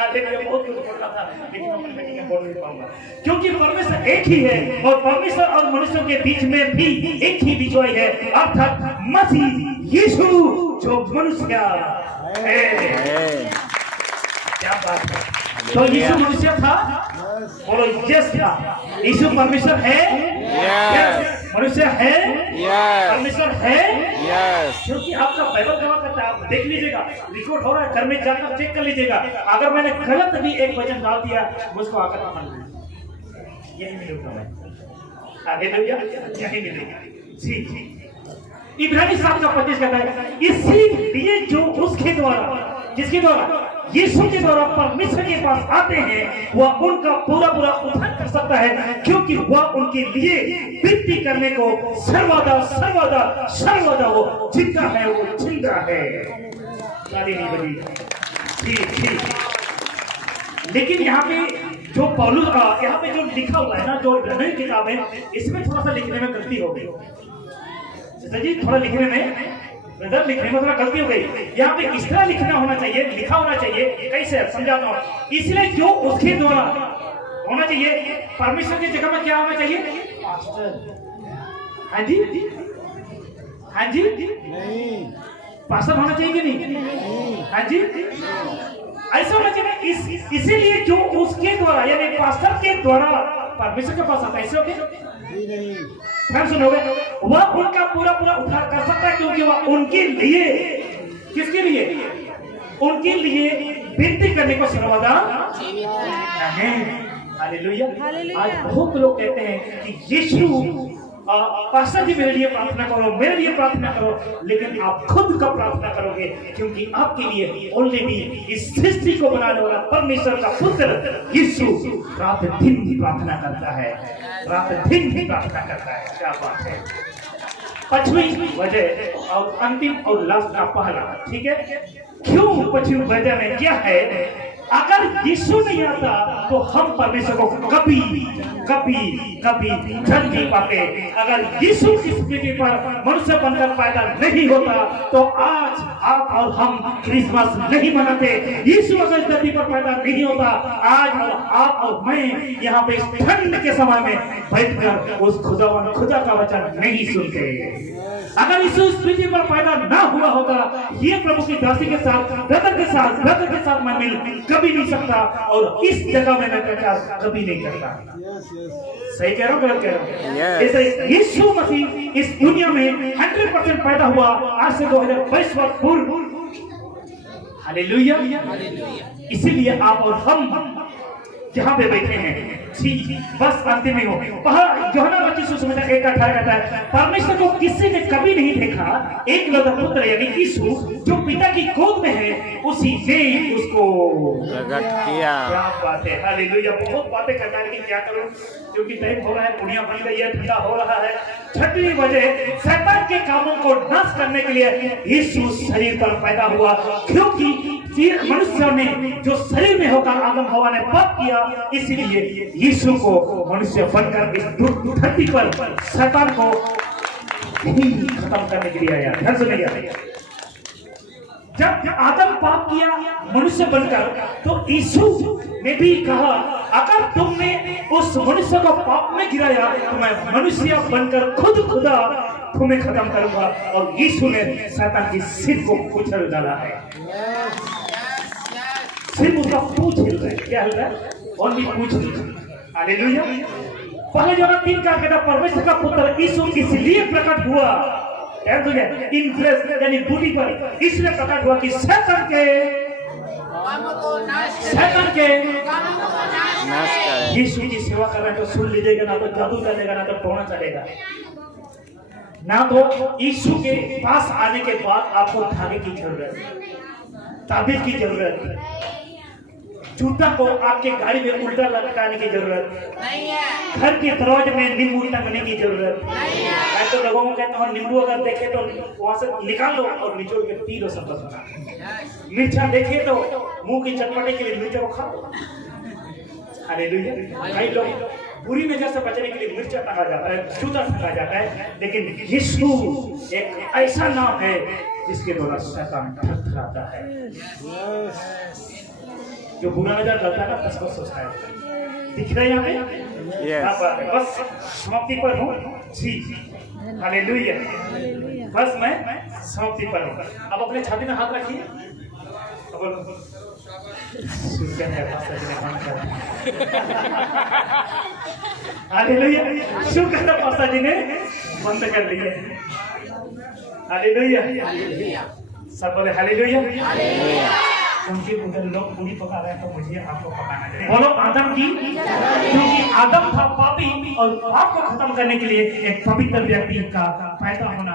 बहुत कुछ बोल रहा था लेकिन मैं बोल नहीं पाऊंगा। क्योंकि परमेश्वर एक ही है और परमेश्वर और मनुष्यों के बीच में भी एक ही बिछवाई है, अर्थात मसीह यीशु जो मनुष्य है। क्या बात है। तो यीशु मनुष्य था, बोलो यस था। यीशु परमेश्वर है, यस। मनुष्य है, यस। परमेश्वर है, यस। क्योंकि आपका बाइबल गवाह करता है। आप देख लीजिएगा, रिकॉर्ड हो रहा है, घर में जाकर चेक कर लीजिएगा। अगर मैंने गलत भी एक वचन डाल दिया मुझको आकर मानना, यही मिलेगा। मैं हालेलुया, यही मिलेगा जी। इब्रानी 7:25 कहता है इसीलिए जो उसके द्वारा, जिसके द्वारा, यीशु के द्वारा परमेश्वर के पास आते हैं वह उनका पूरा पूरा उद्धार कर सकता है, क्योंकि वह उनके लिए विनती करने को सर्वदा सर्वदा सर्वदा वो जिंदा है, वो जिंदा है। ताली नहीं बजी। ठीक। लेकिन यहाँ पे जो पौलुस का यहाँ पे जो लिखा हुआ है ना, जो नई किताब है, इसमें थोड़ा सा लिखने में गलती हो गई जी। थोड़ा लिखने में लिखने में थोड़ा गलती हो गई। यहाँ पे इस तरह लिखना होना चाहिए, लिखा होना चाहिए। कैसे समझाता हूँ। इसलिए जो उसके द्वारा होना चाहिए, परमेश्वर की जगह में क्या होना चाहिए? पास्टर। हाँ जी, हाँ जी, नहीं पास्टर होना चाहिए कि नहीं? हाँ जी, ऐसा होना चाहिए। इसीलिए जो उसके द्वारा यानी पास्टर के द्वारा परमेश्वर के पास आता है, ऐसे होगे ध्यान सुनोगे, वह उनका पूरा पूरा उद्धार कर सकता है, क्योंकि वह उनके लिए, किसके लिए? उनके लिए विनती करने को सर्वदा है। हालेलुया। आज बहुत लोग कहते हैं कि यीशु पास्टर जी मेरे लिए प्रार्थना करो, मेरे लिए प्रार्थना करो, लेकिन आप खुद का प्रार्थना करोगे, क्योंकि आपके लिए ऑलरेडी इस सृष्टि को बनाने वाला परमेश्वर का पुत्र यीशु रात दिन भी प्रार्थना करता है, रात दिन भी प्रार्थना करता है। क्या बात है। 5वीं वजह और अंतिम और लास्ट का पहला, ठीक है। क्यों 5वीं वजह में क्या है? अगर यीशु नहीं आता तो हम परमेश्वर को कभी कभी कभी जान नहीं पाते। अगर यीशु इस पृथ्वी पर मनुष्य बनकर पैदा नहीं होता तो आज आप और हम क्रिसमस नहीं मनाते। यीशु अगर धरती पर पैदा नहीं होता, आज और आप और मैं यहाँ पे ठंड के समय में बैठकर उस खुदा का वचन नहीं सुनते। अगर यीशु इस पृथ्वी पर पैदा ना हुआ होता, ये प्रभु की दासी के साथ, ब्रदर के साथ मैं मिल कभी नहीं सकता, और इस जगह में मैं प्रचार कभी नहीं करता। सही कह रहा हूँ, गलत कह रहा हूँ? ऐसे यीशु मसीह इस दुनिया में 100% पैदा हुआ आज से 2022 वर्ष पूर्व। हालेलुया। इसीलिए आप और हम जहाँ पे बैठे हैं, बस अंतिम में हो। यूहन्ना 25:18 कहता है परमेश्वर को किसी ने कभी नहीं देखा, एक लौता पुत्र यानी यीशु जो पिता की गोद में है उसी ने उसको प्रकट किया। क्या बात है, हालेलुया। बहुत बातें करना है लेकिन क्या करूं, क्योंकि टाइम हो रहा है, दुनिया बन गई है, ठंडा हो रहा है। छठवीं वजह, शैतान के कामों को नाश करने के लिए यीशु शरीर पर पैदा हुआ, क्योंकि मनुष्य ने जो शरीर में होकर आदम हवा ने पाप किया, इसीलिए यीशु को मनुष्य बनकर इस धरती पर शैतान को खत्म करने के लिए आया। ध्यान सुनिए, जब आदम पाप किया मनुष्य बनकर, तो यीशु ने भी कहा अगर तुमने उस मनुष्य को पाप में गिराया तो मैं मनुष्य बनकर खुद खुदा तुम्हें खत्म करूंगा। और यीशु ने शैतान की सिर को कुचल डाला है। सिर्फ उसका पूंछ हिल रहा है। क्या हिल रहा है? ओनली पूंछ। हालेलुया। पहले जगह 3 का कहता परमेश्वर का पुत्र यीशु इसलिए प्रकट हुआ, इन फ्लेश यानी बूटी पर इसलिए प्रकट हुआ कि शैतान के नाश करे। यीशु की सेवा कर रहे हैं तो सुन लीजिएगा, ना तो जादू चलेगा, ना तो टोना चलेगा। ना तो यीशु के पास आने के बाद आपको धागे की जरूरत है, ताबीज की जरूरत है, जूता को आपके गाड़ी में उल्टा लटकाने की जरूरत नहीं है, घर के दरवाजे में नींबू टंगने की जरूरत नहीं है। मैं तो लोगों को कहता हूँ नींबू अगर देखे तो वहां से निकाल लो और निचोड़ के पी लो। सब बना मिर्चा देखे तो मुंह की चटपटे के लिए मिर्चा को खा लो। हालेलुया। कई लोग बुरी नजर से बचने के लिए मिर्चा टंगा जाता है, जूता टंगा जाता है, लेकिन यीशु एक ऐसा नाम है जिसके द्वारा शैतान थरथराता है। जो बुरा नजर लगता है ना बस सोचता है। दिख रहा है यहाँ पे? Yes. बस समाप्ति पर हूँ जी। हालेलुया। बस मैं समाप्ति पर हूँ। अब अपने छाती में हाथ रखिए। हालेलुया। शुक्र है पास्टर जी ने बंद कर दिया। हालेलुया। सब बोले हालेलुया। उनके उधर लोग पूरी पका रहे हैं तो मुझे आपको पकाना चाहिए। बोलो आदम की, क्योंकि आदम था पापी और पाप को खत्म करने के लिए एक पवित्र व्यक्ति का पैदा होना